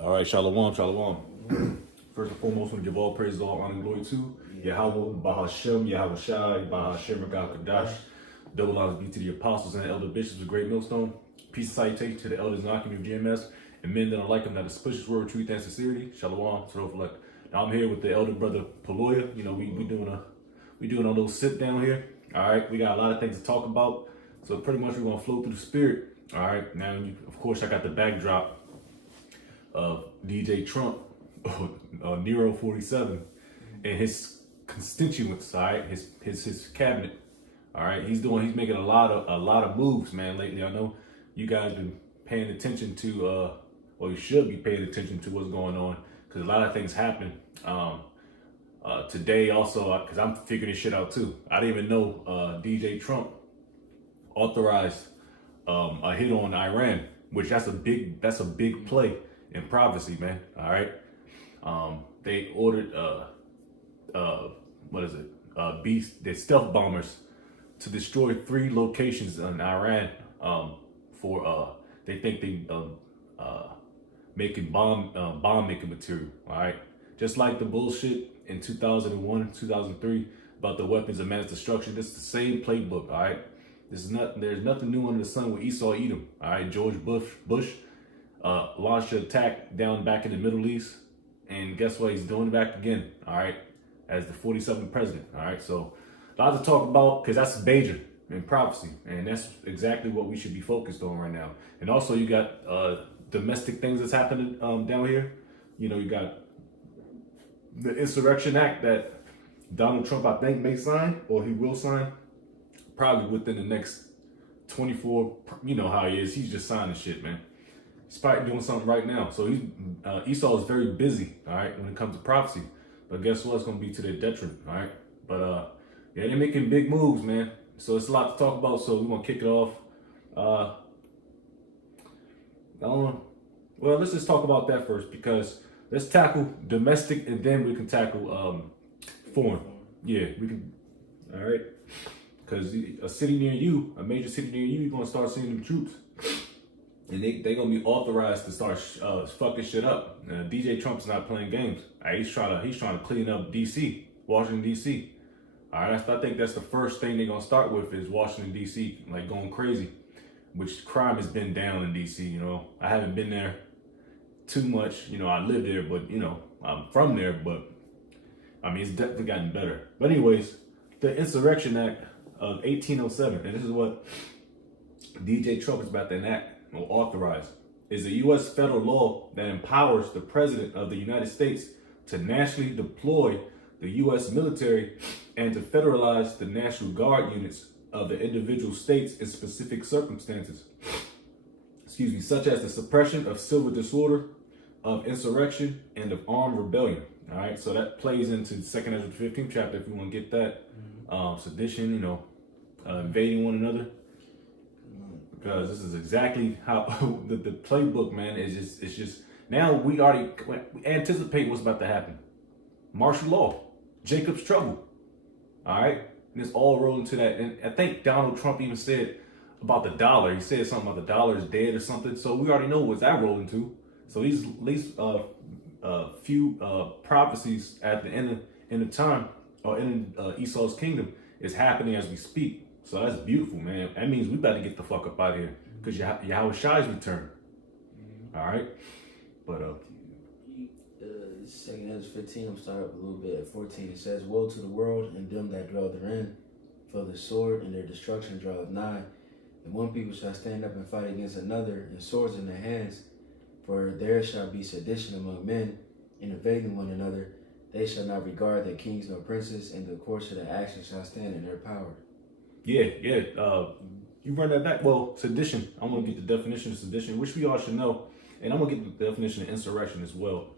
All right, shalom, shalom. First and foremost, we give all praise, all honor, and glory to Yahweh, Bahashem, Yahweh Shai, Bahashem, Regal Kadash. Double honors be to the apostles and the elder bishops of Great Millstone. Peace and salutation to the elders and community of GMS and men that are like them that is pushes word, truth, and sincerity. Shalom, Shalom. Now I'm here with the elder brother Paloya. You know, we doing a little sit down here. All right, we got a lot of things to talk about. So pretty much we're gonna flow through the spirit. All right, now of course I got the backdrop of DJ Trump, Nero 47, and his constituents. All right, his cabinet. All right, he's making a lot of moves, man. Lately, I know you guys been paying attention to, or you should be paying attention to what's going on, because a lot of things happen. Today also, because I'm figuring this shit out too. I didn't even know DJ Trump authorized a hit on Iran, which that's a big play in prophecy, man. All right, they ordered the stealth bombers to destroy 3 locations in Iran for they think they making bomb making material. All right, just like the bullshit in 2001, 2003 about the weapons of mass destruction. This is the same playbook. All right, there's nothing new under the sun with Esau Edom. All right, George Bush launched an attack down back in the Middle East, and guess what? He's doing it back again. All right, as the 47th president. All right, so a lot to talk about because that's major in prophecy, and that's exactly what we should be focused on right now. And also, you got domestic things that's happening down here. You know, you got the Insurrection Act that Donald Trump, I think, may sign, or he will sign, probably within the next 24. You know how he is. He's just signing shit, man. He's probably doing something right now. So Esau is very busy, all right, when it comes to prophecy. But guess what? It's going to be to their detriment, all right? But yeah, they're making big moves, man. So it's a lot to talk about. So we're going to kick it off. I don't know. Well, let's just talk about that first, because let's tackle domestic and then we can tackle foreign. Yeah, we can. All right. Because a city near you, a major city near you, you're going to start seeing them troops. And they're going to be authorized to start fucking shit up. DJ Trump's not playing games. He's trying to clean up D.C., Washington, D.C. All right, I think that's the first thing they're going to start with is Washington, D.C., like going crazy, which crime has been down in D.C., you know. I haven't been there too much. You know, I live there, but, you know, I'm from there, but, I mean, it's definitely gotten better. But anyways, the Insurrection Act of 1807, and this is what DJ Trump is about to enact or authorize, is a U.S. federal law that empowers the President of the United States to nationally deploy the U.S. military and to federalize the National Guard units of the individual states in specific circumstances, such as the suppression of civil disorder, of insurrection, and of armed rebellion. All right, so that plays into 2nd Ezra 15th chapter if you want to get that. Sedition, you know, invading one another. Because this is exactly how the playbook, man, it's just now we anticipate what's about to happen. Martial law, Jacob's trouble. All right, and it's all rolling to that. And I think Donald Trump even said about the dollar. He said something about the dollar is dead or something. So we already know what's that rolling to. So these few prophecies at the end of time or in Esau's kingdom is happening as we speak. So that's beautiful, man. That means we better get the fuck up out of here because Yahweh Shai's return. All right, but 2nd Ezra 15. I'm starting up a little bit at 14. It says, "Woe to the world and them that dwell therein, for the sword and their destruction draweth nigh. And one people shall stand up and fight against another, and swords in their hands. For there shall be sedition among men, and invading one another. They shall not regard their kings nor princes, and the course of their action shall stand in their power." Yeah. You run that back. Well, sedition. I'm gonna get the definition of sedition, which we all should know, and I'm gonna get the definition of insurrection as well.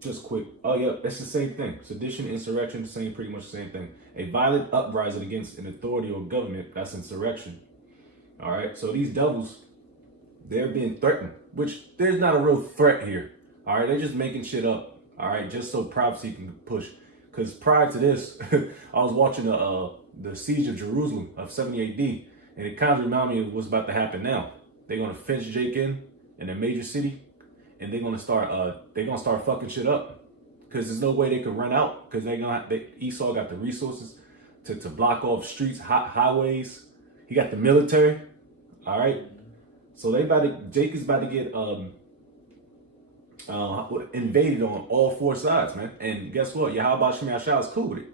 Just quick. Oh yeah, that's the same thing. Sedition, insurrection, pretty much the same thing. A violent uprising against an authority or government. That's insurrection. All right. So these devils, they're being threatened, which there's not a real threat here. All right. They're just making shit up. All right, just so prophecy can push. Because prior to this, I was watching the siege of Jerusalem of 70 AD, and it kind of reminded me of what's about to happen now. They're going to fence Jake in a major city, and they're gonna start fucking shit up, because there's no way they could run out, because Esau got the resources to block off streets, highways. He got the military. All right, so Jacob's about to get invaded on all four sides, man. And guess what? Yahweh Shem Yahshua is cool with it.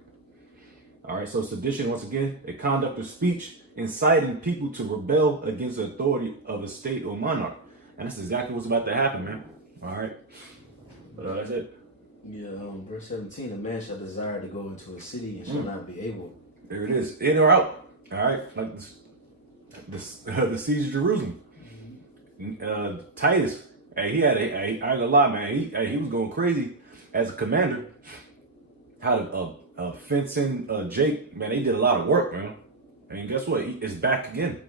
All right, so sedition, once again, a conduct of speech inciting people to rebel against the authority of a state or monarch. And that's exactly what's about to happen, man. All right, but that's it. Yeah, verse 17, a man shall desire to go into a city and shall not be able. There it is, in or out. All right, like the siege of Jerusalem. Titus, hey, he had I ain't gonna lie, man. He was going crazy as a commander. How to fence in Jake, man. They did a lot of work, man. And guess what? It's back again.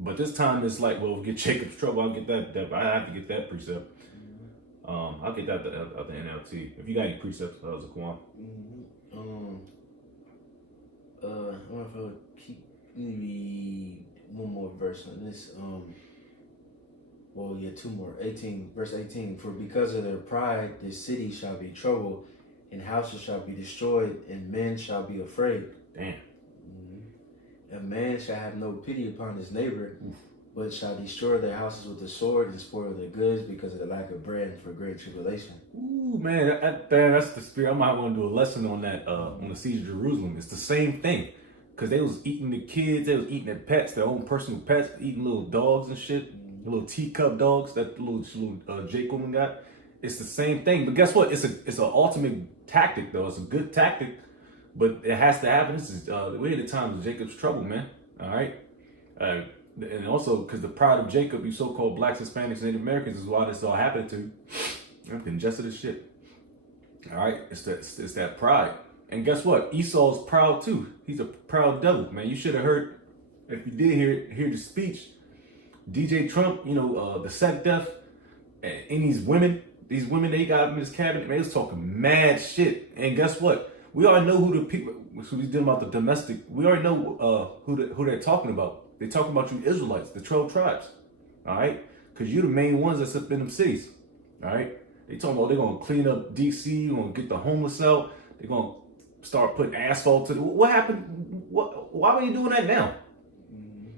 But this time it's like, well, get Jacob's trouble. I'll get that. I have to get that precept. I'll get that at the NLT. If you got any precepts, Zaquan. I want to keep maybe one more verse on this. Two more. 18, verse 18. For because of their pride, this city shall be troubled, and houses shall be destroyed, and men shall be afraid. Damn. A man shall have no pity upon his neighbor, but shall destroy their houses with the sword and spoil their goods because of the lack of bread for great tribulation. Ooh, man, that's the spirit. I might want to do a lesson on that, on the siege of Jerusalem. It's the same thing. Because they was eating the kids, they was eating their pets, their own personal pets, eating little dogs and shit, little teacup dogs that the little Jake woman got. It's the same thing. But guess what? It's an ultimate tactic, though. It's a good tactic, but it has to happen. This is we're at the time of Jacob's trouble, man. All right? And also, because the pride of Jacob, you so-called blacks, Hispanics, Native Americans, is why this all happened to. I'm congested as shit. All right? It's that pride. And guess what? Esau's proud too. He's a proud devil, man. You should have heard, if you did hear the speech, DJ Trump, the Sect Def, and these women they got in his cabinet, man, he was talking mad shit. And guess what? We already know who the people, so we dealing about the domestic, we already know who they're talking about. They're talking about you Israelites, the 12 tribes, all right? Because you're the main ones that's up in them cities, all right? They talking about they're going to clean up D.C., they're going to get the homeless out, they're going to start putting asphalt to the... What happened? Why are you doing that now?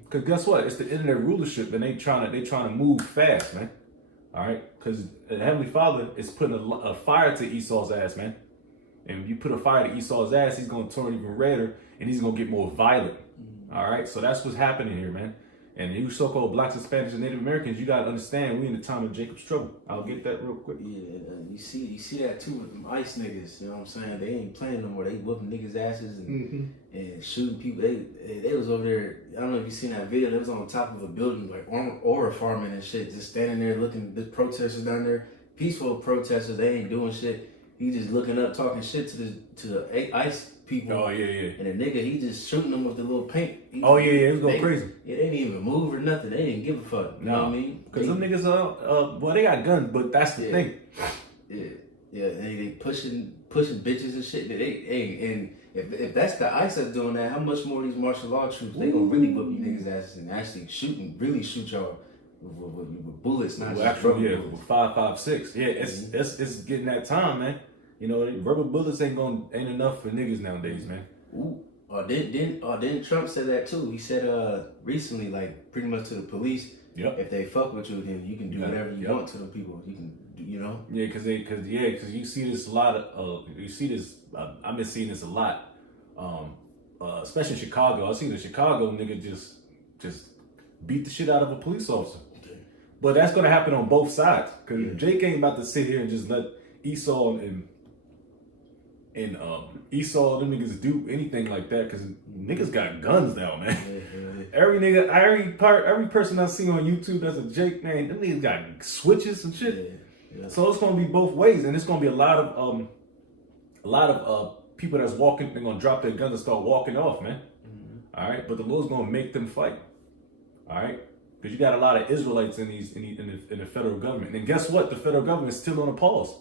Because guess what? It's the end of their rulership, and they trying to move fast, man. All right? Because the Heavenly Father is putting a fire to Esau's ass, man. And if you put a fire to Esau's ass, he's going to turn even redder, and he's going to get more violent. All right? So that's what's happening here, man. And you so-called blacks, Hispanics, and Native Americans, you got to understand we in the time of Jacob's trouble. I'll get that real quick. Yeah, you see that too with them ICE niggas, you know what I'm saying? They ain't playing no more. They whooping niggas' asses and shooting people. They was over there, I don't know if you seen that video, they was on top of a building, like aura farming and shit, just standing there looking, the protesters down there, peaceful protesters, they ain't doing shit. He just looking up, talking shit to the ICE people. Oh, yeah. And the nigga, he just shooting them with the little paint. It was going crazy. Yeah, they didn't even move or nothing. They didn't give a fuck. You know what I mean? Because them niggas, they got guns, but that's the thing. Yeah, and they pushing bitches and shit. And if that's the ICE that's doing that, how much more these martial law troops, they gonna really whoop you niggas' asses and actually really shoot y'all with bullets, not just rubber bullets. With 5.56. Yeah, it's getting that time, man. Rubber bullets ain't enough for niggas nowadays, man. Ooh. Didn't Trump say that too? He said recently, like pretty much to the police, if they fuck with you, then you can do whatever you want to the people. You can, Yeah, because you see this a lot of I've been seeing this a lot, especially in Chicago. I seen the Chicago nigga just beat the shit out of a police officer. Okay. But that's gonna happen on both sides because Jake ain't about to sit here and just let Esau and Esau, them niggas do anything like that because niggas got guns now, man. Every person I see on YouTube that's a Jake, man, them niggas got switches and shit. Yeah. So it's gonna be both ways, and it's gonna be a lot of people that's walking. They're gonna drop their guns and start walking off, man. All right, but the Lord's gonna make them fight. All right, because you got a lot of Israelites in the federal government, and guess what? The federal government is still on a pause.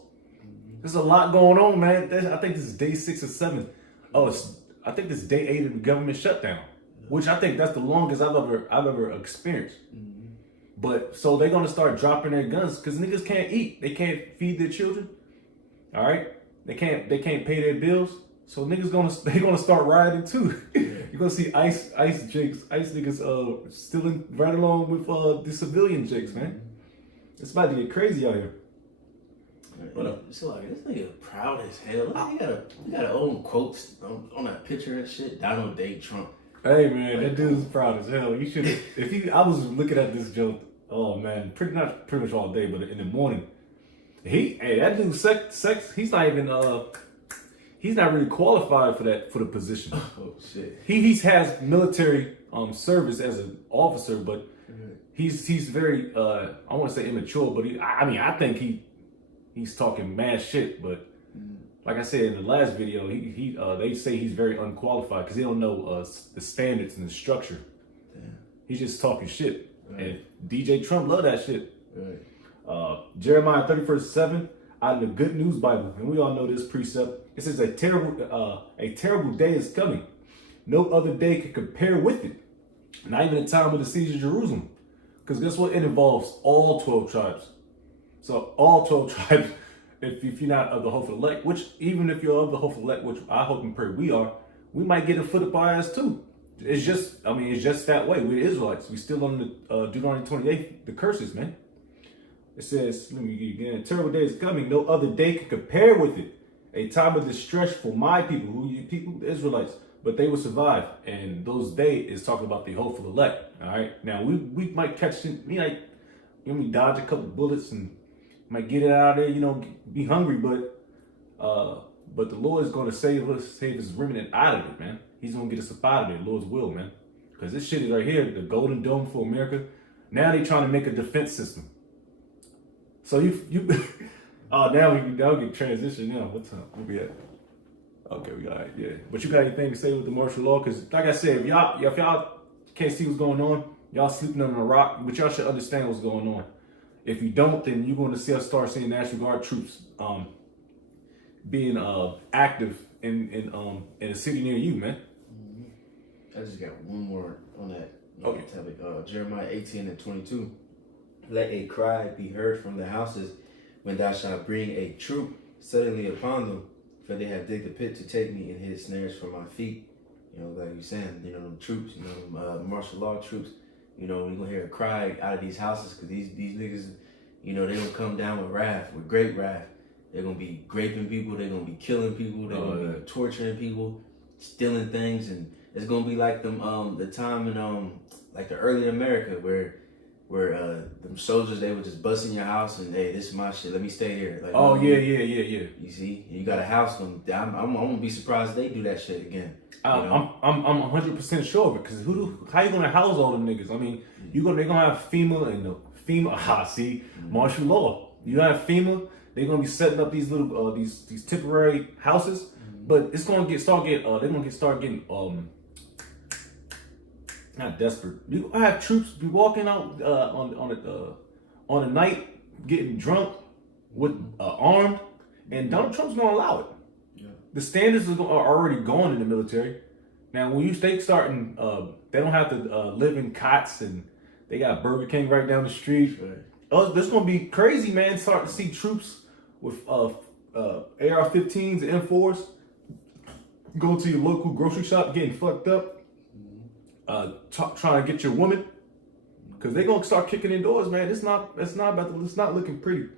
There's a lot going on, man. I think this is day 6 or 7. I think this is day 8 of the government shutdown, which I think that's the longest I've ever experienced. But so they're gonna start dropping their guns because niggas can't eat. They can't feed their children. All right, they can't pay their bills. So they gonna start rioting too. You're gonna see ice niggas stealing right along with the civilian jakes, man. It's about to get crazy out here. So like this nigga proud as hell. Look, he got an old quotes on that picture and shit. Donald J. Trump. Hey man, that dude's proud as hell. You should I was looking at this joke, oh man, pretty much all day, but in the morning. That dude sex he's not even he's not really qualified for the position. Oh shit. He's has military service as an officer, but he's very I want to say immature, but I think he's talking mad shit, but like I said in the last video, they say he's very unqualified because he don't know the standards and the structure. Damn. He's just talking shit. Right. And DJ Trump love that shit. Right. Jeremiah 31:7 out of the Good News Bible, and we all know this precept. It says a terrible day is coming. No other day can compare with it. Not even the time of the siege of Jerusalem. Because guess what? It involves all 12 tribes. So all 12 tribes, if you're not of the hopeful elect, which even if you're of the hopeful elect, which I hope and pray we are, we might get a foot up our ass too. It's just that way. We're Israelites. We still on the Deuteronomy 28, the curses, man. It says, let me get again, a terrible day is coming. No other day can compare with it. A time of distress for my people, the Israelites, but they will survive. And those days is talking about the hopeful elect. All right. Now we might catch it, we dodge a couple bullets and might get it out of there, be hungry, but the Lord is going to save his remnant out of it, man. He's going to get us up out of there, Lord's will, man. Because this shit is right here, the Golden Dome for America. Now they trying to make a defense system. So now we can transition now. What time? Where we at? Okay, we got it, yeah. But you got anything to say with the martial law? Because like I said, if y'all can't see what's going on, y'all sleeping on a rock, but y'all should understand what's going on. If you don't, then you're going to start seeing National Guard troops being active in a city near you, man. I just got one more on that Okay. topic. Jeremiah 18:22. Let a cry be heard from the houses when thou shalt bring a troop suddenly upon them, for they have digged a pit to take me and hid snares for my feet. Like you're saying, them troops, martial law troops. We're gonna hear a cry out of these houses because these niggas, they're gonna come down with wrath, with great wrath. They're gonna be raping people, they're gonna be killing people, they're gonna be torturing people, stealing things, and it's gonna be like the time in like the early America where them soldiers, they would just bust in your house and, hey, this is my shit, let me stay here. Like, yeah. You see, you got a house. I'm gonna be surprised if they do that shit again. I'm 100% sure of it, because how you gonna house all them niggas? They're gonna have FEMA and the FEMA. Martial law. You have FEMA. They're gonna be setting up these little these temporary houses, but it's gonna start getting not desperate. You have troops be walking out on a night getting drunk with armed, and Donald Trump's gonna allow it. The standards are already gone in the military. Now, when they starting, they don't have to live in cots, and they got Burger King right down the street. Right. This gonna be crazy, man. Start to see troops with AR-15s and M4s go to your local grocery shop getting fucked up, trying to get your woman, because they gonna start kicking in doors, man. It's not looking pretty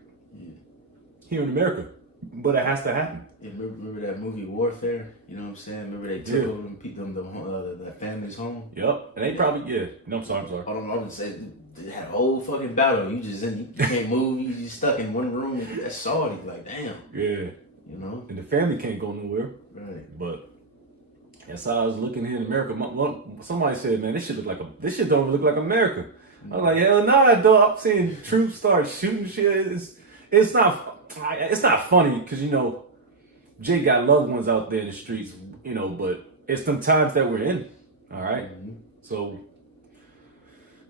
here in America, but it has to happen. Yeah, remember that movie Warfare? You know what I'm saying? Remember they took over the family's home? Yep. And they probably, No, I'm sorry. I don't know. I'm saying they had a whole fucking battle. You can't move. You just stuck in one room. That's Saudi. Like, damn. Yeah. And the family can't go nowhere. Right. But as I was looking here in America, somebody said, man, this shit don't look like America. I was like, hell no, dog. I'm seeing troops start shooting shit. It's not funny because, Jay got loved ones out there in the streets, but it's them times that we're in. All right. So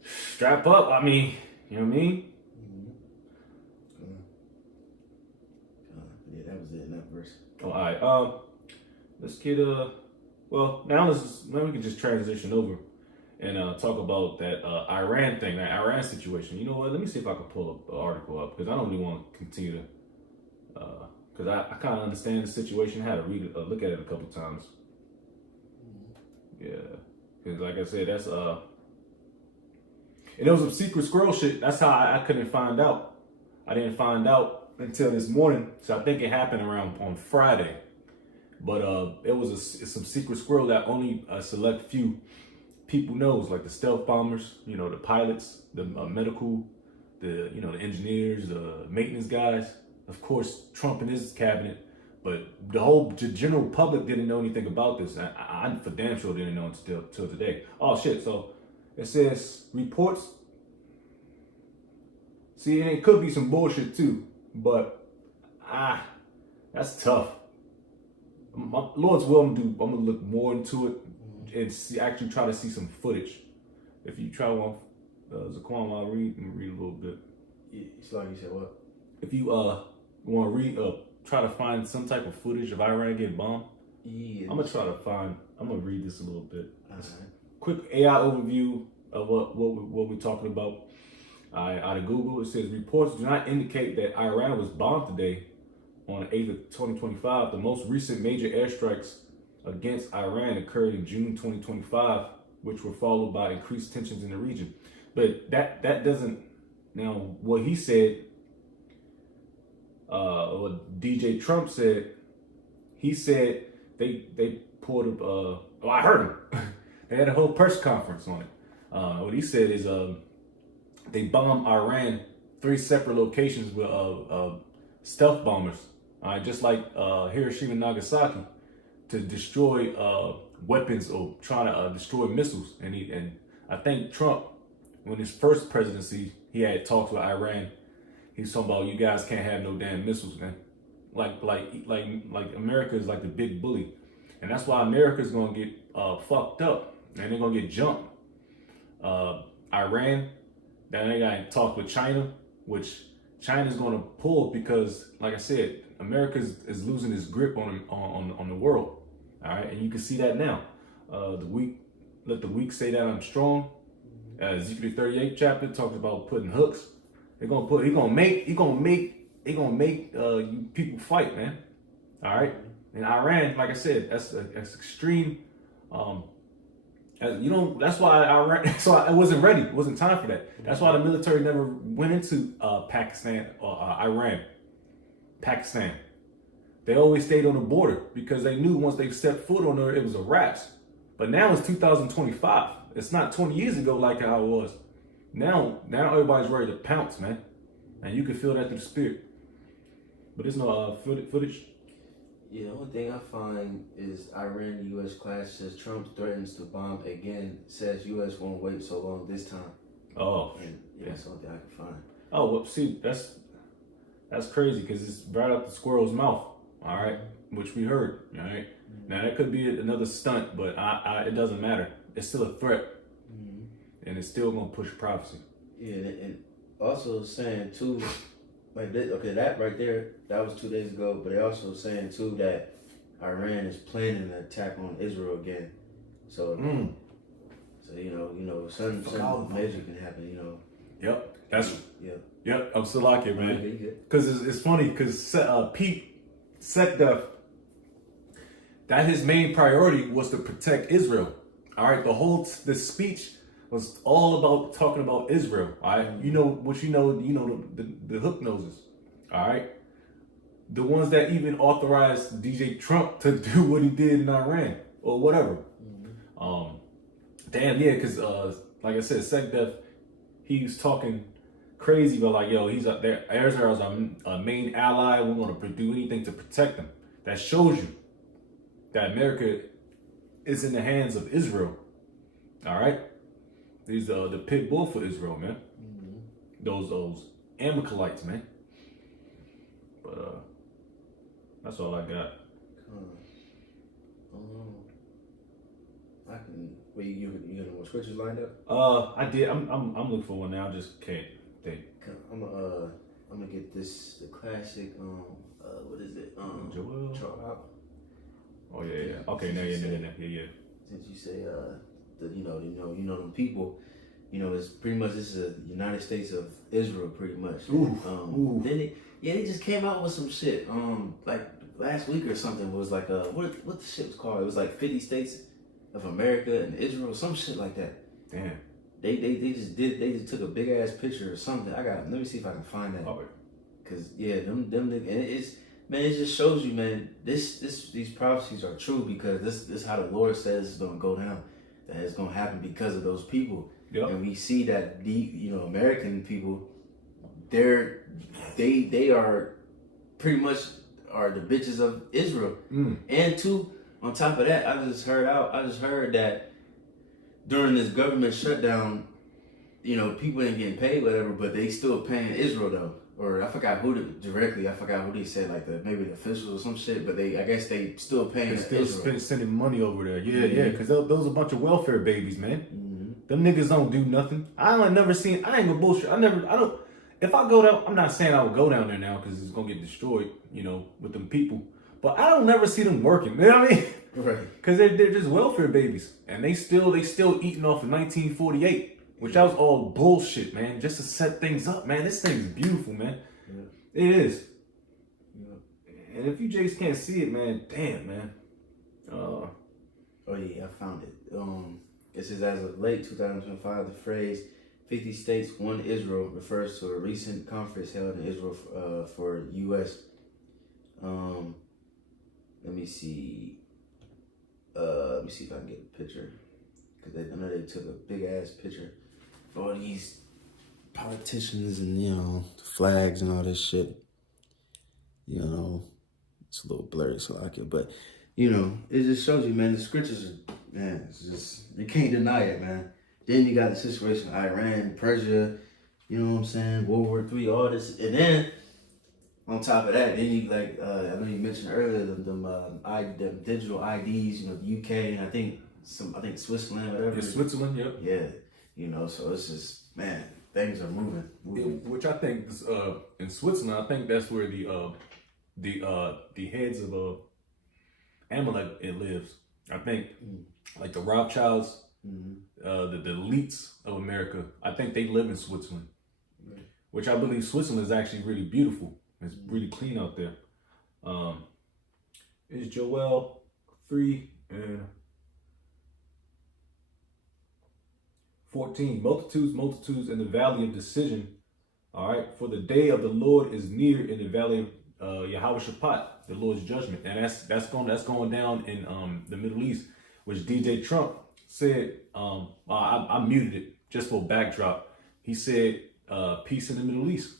strap up. You know what I mean? Yeah, that was it in that verse. Oh, all right. Let's get now we can just transition over. and talk about that Iran thing, that Iran situation. You know what? Let me see if I can pull up the article up because I don't really want to continue to. Because I kind of understand the situation. I had to read it, look at it a couple times. Yeah, because like I said, that's and it was some secret squirrel shit. That's how I couldn't find out. I didn't find out until this morning. So I think it happened around on Friday. But it was some secret squirrel that only a select few people knows, like the stealth bombers, you know, the pilots, the medical, the the engineers, the maintenance guys. Of course, Trump and his cabinet, but the whole general public didn't know anything about this. I for damn sure didn't know until today. Oh shit! So it says reports. See, and it could be some bullshit too, but that's tough. My Lord's will, I'm gonna look more into it and actually try to see some footage. If you try one, Zaquan, I'll read a little bit. It's like you said, what? If you want to read, try to find some type of footage of Iran getting bombed. Yeah. I'm gonna read this a little bit. Right. Quick AI overview of what we're talking about. Out of Google, it says reports do not indicate that Iran was bombed today on the 8th of 2025. The most recent major airstrikes against Iran occurred in June 2025, which were followed by increased tensions in the region. But that doesn't. Now, what he said, what DJ Trump said, he said they pulled up. I heard him. They had a whole press conference on it. What he said is they bombed Iran 3 separate locations with stealth bombers, just like Hiroshima and Nagasaki, to destroy weapons or try to destroy missiles. And I think Trump, when his first presidency, he had talks with Iran. He's talking about, you guys can't have no damn missiles, man. Like America is like the big bully, and that's why America's gonna get fucked up, and they're gonna get jumped. Iran, then they got to talk with China, which China's gonna pull because, like I said, America is losing its grip on the world. All right, and you can see that now. Let the weak say that I'm strong. Ezekiel 38 chapter talks about putting hooks. He gonna make you people fight, man. All right, and Iran, like I said, that's extreme. That's why Iran. So it wasn't ready. It wasn't time for that. That's why the military never went into Pakistan or Iran. Pakistan. They always stayed on the border because they knew once they stepped foot on there, it was a wrap. But now it's 2025. It's not 20 years ago like how it was. Now everybody's ready to pounce, man. And you can feel that through the spirit. But there's no footage. Yeah, the only thing I find is Iran-U.S. clash says Trump threatens to bomb again, says U.S. won't wait so long this time. Oh. And that's the only thing I can find. Oh, well, see, that's crazy because it's right out the squirrel's mouth, all right, which we heard, all right? Now, that could be another stunt, but it doesn't matter. It's still a threat, and it's still going to push prophecy. Yeah, and also saying, too, like this, okay, that right there, that was 2 days ago, but they're also saying, too, that Iran is planning an attack on Israel again. So, something major can happen, Yep. Yeah. Yep, I'm still like it, man. Okay, Because it's funny, because Pete Sekdef, that his main priority was to protect Israel. All right, the speech was all about talking about Israel. All right, the hook noses. All right, the ones that even authorized DJ Trump to do what he did in Iran or whatever. Because like I said, Sekdef, he's talking crazy about like, yo, he's up there. Israel's our main ally. We're gonna do anything to protect them. That shows you that America is in the hands of Israel. All right, these the pit bull for Israel, man. Those Amalekites, man. But that's all I got. I can. Wait, you got more scriptures lined up? I did. I'm looking for one now. I just can't think. I'm gonna get the classic. What is it? Joel. Charles. Oh yeah. Okay, yeah. Since you say them people. It's pretty much this is the United States of Israel, pretty much. Ooh. They just came out with some shit. Like last week or something was like what the shit was called? It was like 50 states of America and Israel, some shit like that. Damn. They just took a big ass picture or something. Let me see if I can find that. Cause them and it just shows you, man, these prophecies are true because this is how the Lord says it's gonna go down. That it's gonna happen because of those people. Yep. And we see that American people, they are pretty much are the bitches of Israel. And two, on top of that, I just heard that during this government shutdown, people ain't getting paid, whatever, but they still paying Israel though. Or I forgot who they said, like maybe the officials or some shit, but I guess they still paying Israel. Sending money over there. Yeah, because those a bunch of welfare babies, man. Them niggas don't do nothing. I ain't gonna bullshit. If I go down, I'm not saying I would go down there now because it's gonna get destroyed, with them people. But I don't never see them working. You know what I mean? Right. Because they're just welfare babies, and they still eating off of 1948, which that was all bullshit, man. Just to set things up, man. This thing's beautiful, man. Yeah. It is. Yeah. And if you just can't see it, man, damn, man. Oh yeah, I found it. It says as of late 2025, the phrase 50 states, one Israel refers to a recent conference held in Israel for U.S. Let me see if I can get a picture. Because I know they took a big ass picture of all these politicians and, the flags and all this shit. It's a little blurry, so I like it. But, it just shows you, man, the scriptures are, man, it's just, you can't deny it, man. Then you got the situation of Iran, Persia, World War III, all this. And then, on top of that, then you I know you mentioned earlier them digital IDs, the UK, and I think Switzerland, whatever. It's Switzerland, yep. Yeah, so it's just, man, things are moving. Which I think is, in Switzerland, I think that's where the heads of Amalek it lives. I think like the Rothschilds, the elites of America, I think they live in Switzerland. Right. Which I believe Switzerland is actually really beautiful. It's really clean out there. It's Joel 3 and 14. Multitudes in the valley of decision. All right. For the day of the Lord is near in the valley of Yahweh Shaphat, the Lord's judgment. And that's going down in the Middle East, which DJ Trump said, I muted it just for backdrop. He said, peace in the Middle East.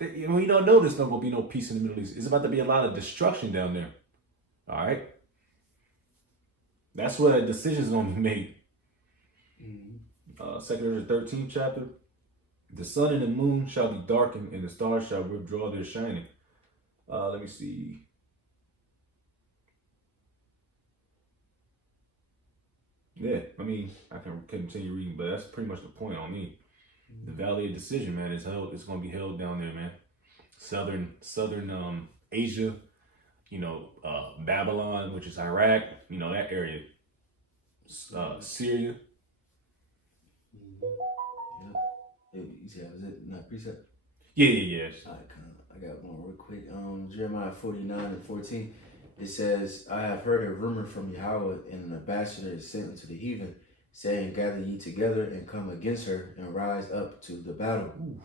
You don't know there's not going to be no peace in the Middle East. It's about to be a lot of destruction down there. All right? That's where that decision is going to be made. 2 13th chapter. The sun and the moon shall be darkened, and the stars shall withdraw their shining. Let me see. Yeah, I mean, I can continue reading, but that's pretty much the point on me. The Valley of Decision, man, it's going to be held down there, man. Southern Asia, Babylon, which is Iraq, that area. Syria. You said, was it not precept? Yeah. All right, I got one real quick. Jeremiah 49 and 14. It says, I have heard a rumor from Yahweh, and an ambassador is sent unto the heathen, saying, gather ye together and come against her and rise up to the battle. Ooh.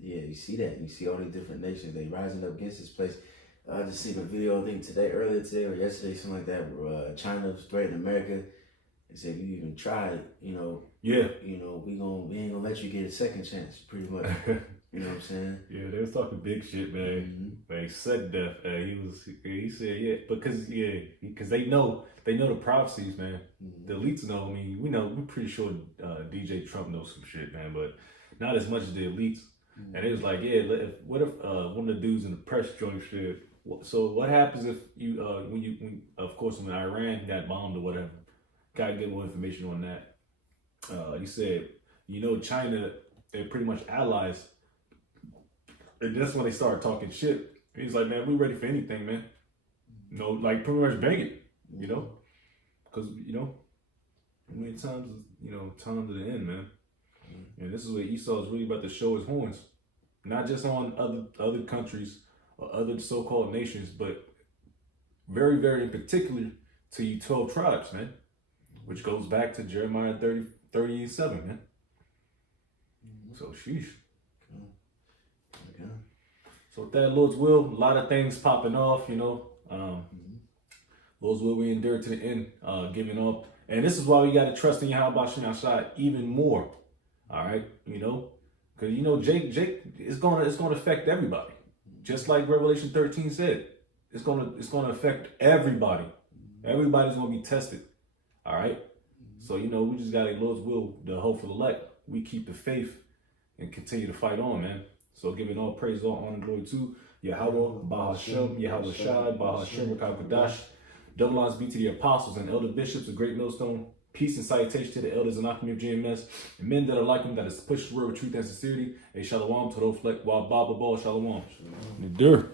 Yeah, you see that. You see all these different nations, they rising up against this place. I just seen a video, I think earlier today or yesterday, something like that, where China was threatening America. They said, if you even try it, we ain't gonna let you get a second chance, pretty much. You know what I'm saying? Yeah, they was talking big shit, man. Like sudden death. He said, because they know the prophecies, man. The elites know. I mean, we're pretty sure DJ Trump knows some shit, man, but not as much as the elites. And it was like, what if one of the dudes in the press joint shit? So what happens if you when Iran got bombed or whatever? Gotta get more information on that. He said, China, they're pretty much allies. And that's when they started talking shit. He's like, man, we ready for anything, man. Pretty much bang it, because, I mean, times to the end, man. And this is where Esau is really about to show his horns, not just on other countries or other so-called nations, but very, very in particular to you 12 tribes, man, which goes back to Jeremiah 37, man. So, sheesh. Okay. So with that, Lord's will, a lot of things popping off, Lord's will, we endure to the end, giving up. And this is why we got to trust in Yahweh Shem Yahshua even more. All right, because Jake is gonna affect everybody, just like Revelation 13 said. It's gonna affect everybody. Everybody's gonna be tested. All right, so we just got a Lord's will, the hope for the elect. We keep the faith and continue to fight on, man. So giving all praise, all honor, and glory to Yahweh, Bahashem, Yahweh Shai, Bahashem, Rakakadash. Double honors be to the apostles and elder bishops of Great Millstone. Peace and salutation to the elders and Akami of GMS, and men that are like them, that is pushed the word with truth and sincerity. A shalom to those like Wa Baba Ball, shalom. Endure.